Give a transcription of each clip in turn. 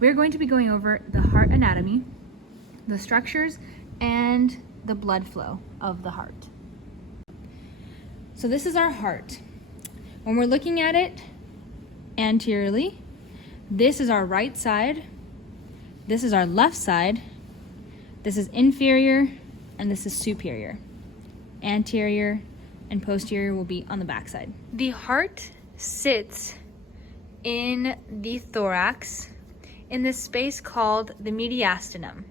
we're going to be going over the heart anatomy, the structures, and the blood flow of the heart. So this is our heart. When we're looking at it anteriorly, this is our right side, this is our left side, this is inferior, and this is superior. Anterior and posterior will be on the back side. The heart sits in the thorax in this space called the mediastinum.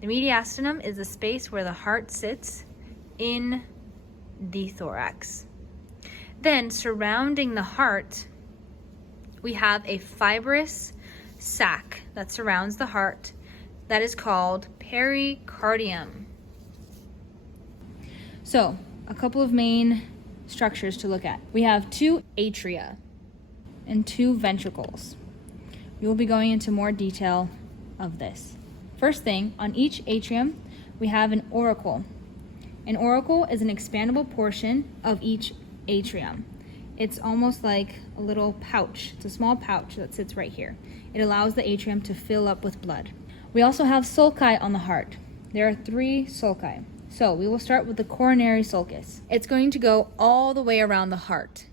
The mediastinum is the space where the heart sits in the thorax. Then surrounding the heart, we have a fibrous sac that surrounds the heart that is called pericardium. So, a couple of main structures to look at. We have 2 atria and 2 ventricles. We will be going into more detail of this. First thing, on each atrium, we have an auricle. An auricle is an expandable portion of each atrium. It's almost like a little pouch. It's a small pouch that sits right here. It allows the atrium to fill up with blood. We also have sulci on the heart. There are 3 sulci. So we will start with the coronary sulcus. It's going to go all the way around the heart.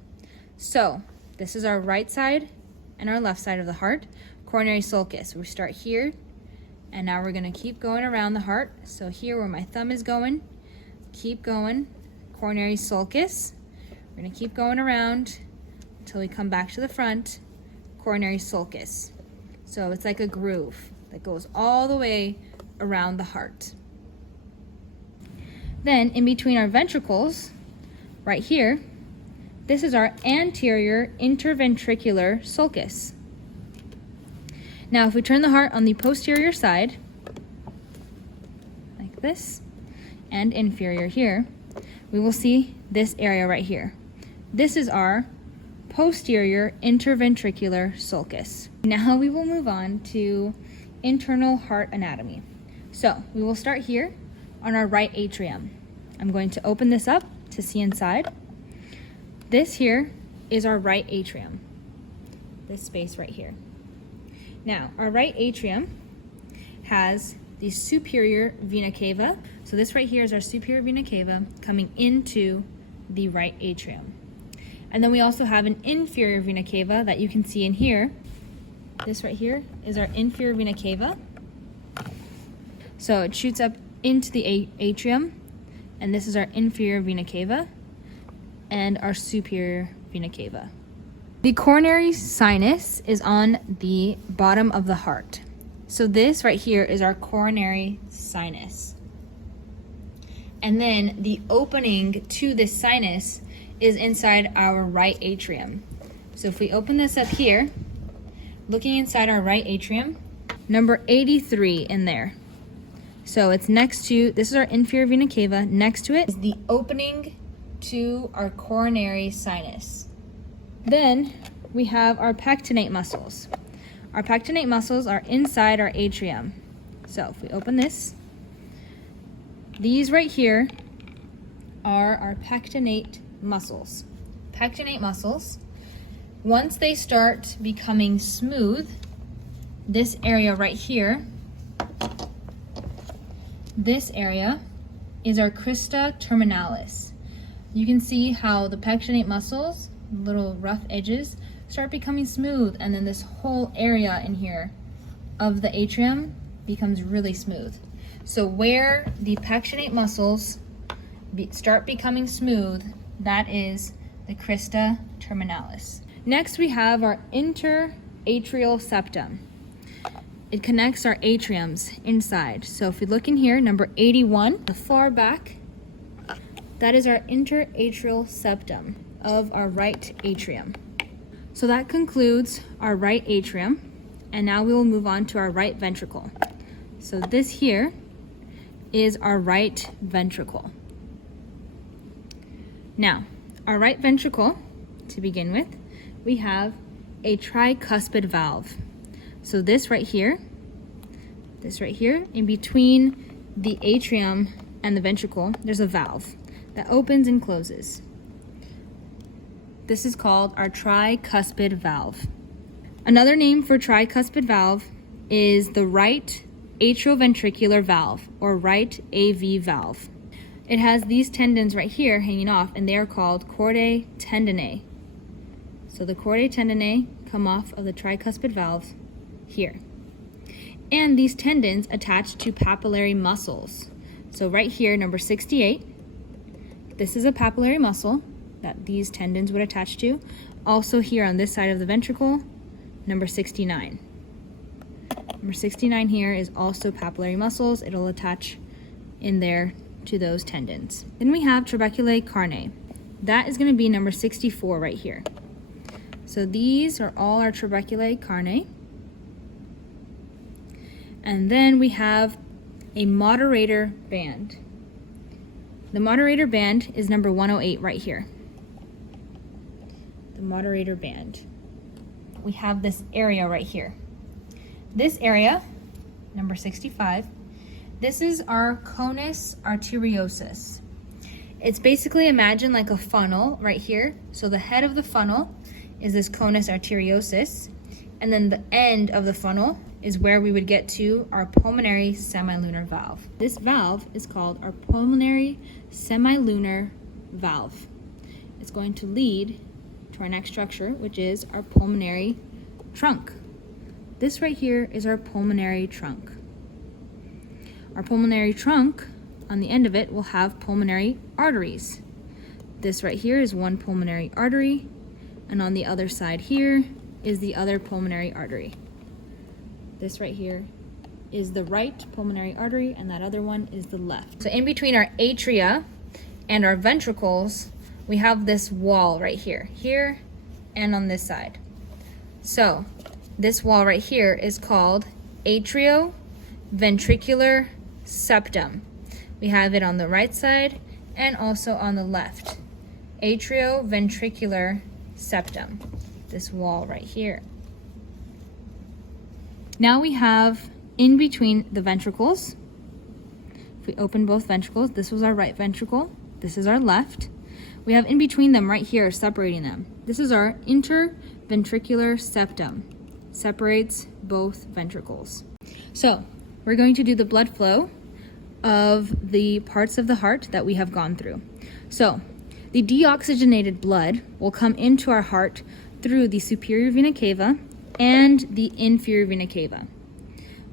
So this is our right side and our left side of the heart, coronary sulcus. We start here, and now we're gonna keep going around the heart. So here where my thumb is going, keep going, coronary sulcus. We're gonna keep going around until we come back to the front, coronary sulcus. So it's like a groove that goes all the way around the heart. Then in between our ventricles, right here, this is our anterior interventricular sulcus. Now if we turn the heart on the posterior side, like this, and inferior here, we will see this area right here. This is our posterior interventricular sulcus. Now we will move on to internal heart anatomy. So we will start here on our right atrium. I'm going to open this up to see inside. This here is our right atrium, this space right here. Now, our right atrium has the superior vena cava. So this right here is our superior vena cava coming into the right atrium. And then we also have an inferior vena cava that you can see in here. This right here is our inferior vena cava. So it shoots up into the atrium, and this is our inferior vena cava and our superior vena cava. The coronary sinus is on the bottom of the heart. So this right here is our coronary sinus. And then the opening to this sinus is inside our right atrium. So if we open this up here, looking inside our right atrium, number 83 in there. So it's next to, this is our inferior vena cava, next to it is the opening to our coronary sinus. Then we have our pectinate muscles. Our pectinate muscles are inside our atrium. So if we open this, these right here are our pectinate muscles. Pectinate muscles, once they start becoming smooth, this area right here, this area is our crista terminalis. You can see how the pectinate muscles, little rough edges, start becoming smooth, and then this whole area in here of the atrium becomes really smooth. So where the pectinate muscles start becoming smooth, that is the crista terminalis. Next we have our interatrial septum. It connects our atriums inside. So if we look in here, number 81, the far back, that is our interatrial septum of our right atrium. So that concludes our right atrium, and now we will move on to our right ventricle. So this here is our right ventricle. Now, our right ventricle, to begin with, we have a tricuspid valve. So this right here, in between the atrium and the ventricle, there's a valve that opens and closes. This is called our tricuspid valve. Another name for tricuspid valve is the right atrioventricular valve, or right AV valve. It has these tendons right here hanging off, and they are called chordae tendineae. So the chordae tendineae come off of the tricuspid valve here. And these tendons attach to papillary muscles. So right here, number 68, this is a papillary muscle that these tendons would attach to. Also here on this side of the ventricle, number 69. Number 69 here is also papillary muscles. It'll attach in there to those tendons. Then we have trabeculae carneae. That is going to be number 64 right here. So these are all our trabeculae carneae. And then we have a moderator band. The moderator band is number 108 right here. The moderator band. We have this area right here. This area, number 65, this is our conus arteriosus. It's basically, imagine like a funnel right here. So the head of the funnel is this conus arteriosus, and then the end of the funnel is where we would get to our pulmonary semilunar valve. This valve is called our pulmonary semilunar valve. It's going to lead to our next structure, which is our pulmonary trunk. This right here is our pulmonary trunk. Our pulmonary trunk, on the end of it, will have pulmonary arteries. This right here is one pulmonary artery, and on the other side here is the other pulmonary artery. This right here is the right pulmonary artery, and that other one is the left. So in between our atria and our ventricles, we have this wall right here and on this side. So this wall right here is called atrioventricular septum. We have it on the right side and also on the left. Atrioventricular septum, this wall right here. Now we have in between the ventricles, if we open both ventricles, this was our right ventricle, this is our left. We have in between them right here, separating them. This is our interventricular septum, separates both ventricles. So we're going to do the blood flow of the parts of the heart that we have gone through. So the deoxygenated blood will come into our heart through the superior vena cava and the inferior vena cava.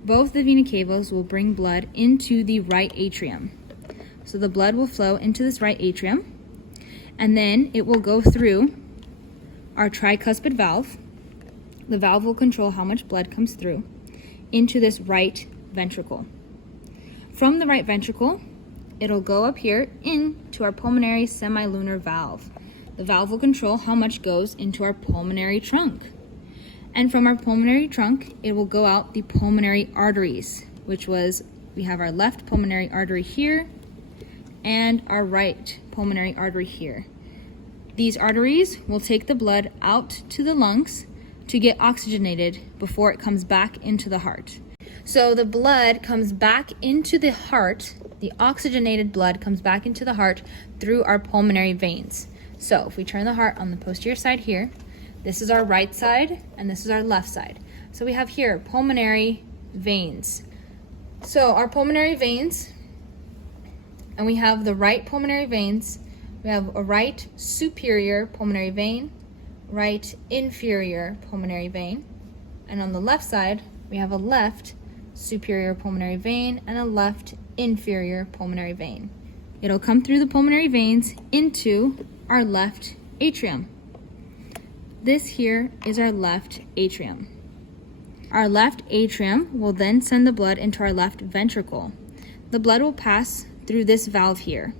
Both the vena cavas will bring blood into the right atrium. So the blood will flow into this right atrium, and then it will go through our tricuspid valve. The valve will control how much blood comes through into this right ventricle. From the right ventricle, it'll go up here into our pulmonary semilunar valve. The valve will control how much goes into our pulmonary trunk. And from our pulmonary trunk, it will go out the pulmonary arteries, which was, we have our left pulmonary artery here and our right pulmonary artery here. These arteries will take the blood out to the lungs to get oxygenated before it comes back into the heart. So the blood comes back into the heart, the oxygenated blood comes back into the heart through our pulmonary veins. So if we turn the heart on the posterior side here, this is our right side and this is our left side. So we have here pulmonary veins. So our pulmonary veins, and we have the right pulmonary veins. We have a right superior pulmonary vein, right inferior pulmonary vein, and on the left side, we have a left superior pulmonary vein and a left inferior pulmonary vein. It'll come through the pulmonary veins into our left atrium. This here is our left atrium. Our left atrium will then send the blood into our left ventricle. The blood will pass through this valve here.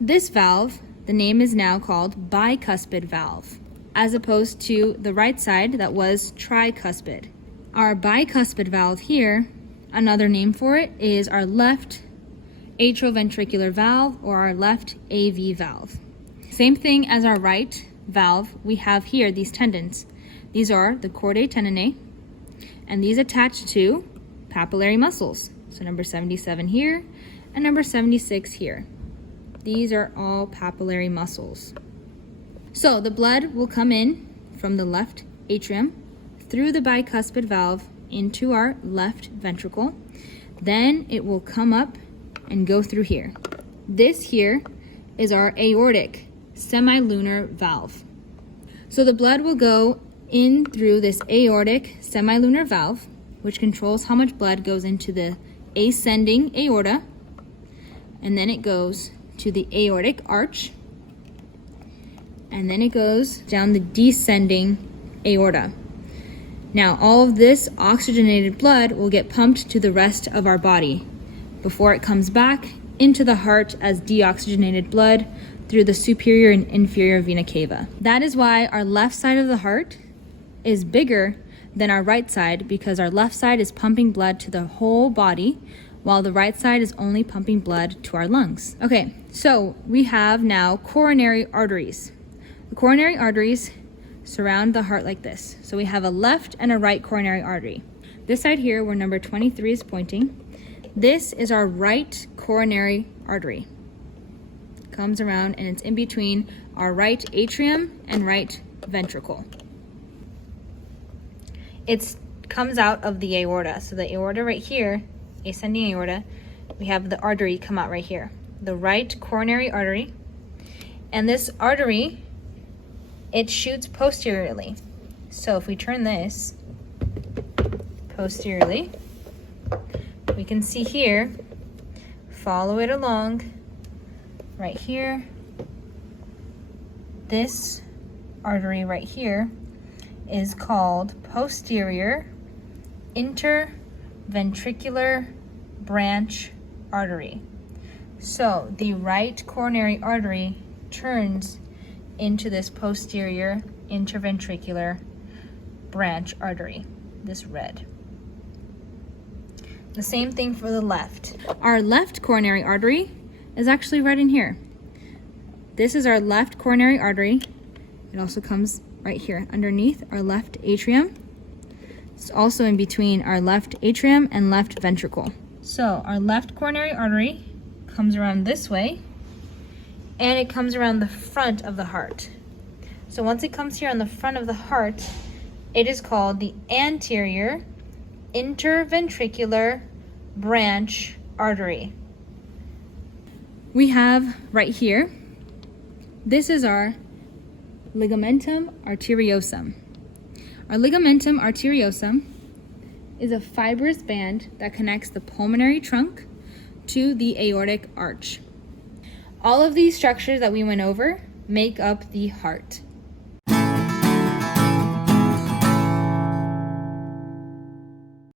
This valve, the name is now called bicuspid valve, as opposed to the right side that was tricuspid. Our bicuspid valve here, another name for it, is our left atrioventricular valve, or our left AV valve. Same thing as our right valve, we have here these tendons. These are the chordae tendineae, and these attach to papillary muscles. So number 77 here and number 76 here. These are all papillary muscles. So the blood will come in from the left atrium through the bicuspid valve into our left ventricle. Then it will come up and go through here. This here is our aortic semilunar valve. So the blood will go in through this aortic semilunar valve, which controls how much blood goes into the ascending aorta, and then it goes to the aortic arch, and then it goes down the descending aorta. Now, all of this oxygenated blood will get pumped to the rest of our body before it comes back into the heart as deoxygenated blood through the superior and inferior vena cava. That is why our left side of the heart is bigger than our right side, because our left side is pumping blood to the whole body, while the right side is only pumping blood to our lungs. Okay, so we have now coronary arteries. The coronary arteries surround the heart like this. So we have a left and a right coronary artery. This side here, where number 23 is pointing, this is our right coronary artery. Comes around and it's in between our right atrium and right ventricle. It comes out of the aorta. So the aorta right here, ascending aorta, we have the artery come out right here, the right coronary artery. And this artery, it shoots posteriorly. So if we turn this posteriorly, we can see here, follow it along right here. This artery right here is called posterior interventricular branch artery. So the right coronary artery turns into this posterior interventricular branch artery, this red. The same thing for the left. Our left coronary artery is actually right in here. This is our left coronary artery. It also comes right here underneath our left atrium. It's also in between our left atrium and left ventricle. So our left coronary artery comes around this way, and it comes around the front of the heart. So once it comes here on the front of the heart, it is called the anterior interventricular branch artery. We have right here, this is our ligamentum arteriosum. Our ligamentum arteriosum is a fibrous band that connects the pulmonary trunk to the aortic arch. All of these structures that we went over make up the heart.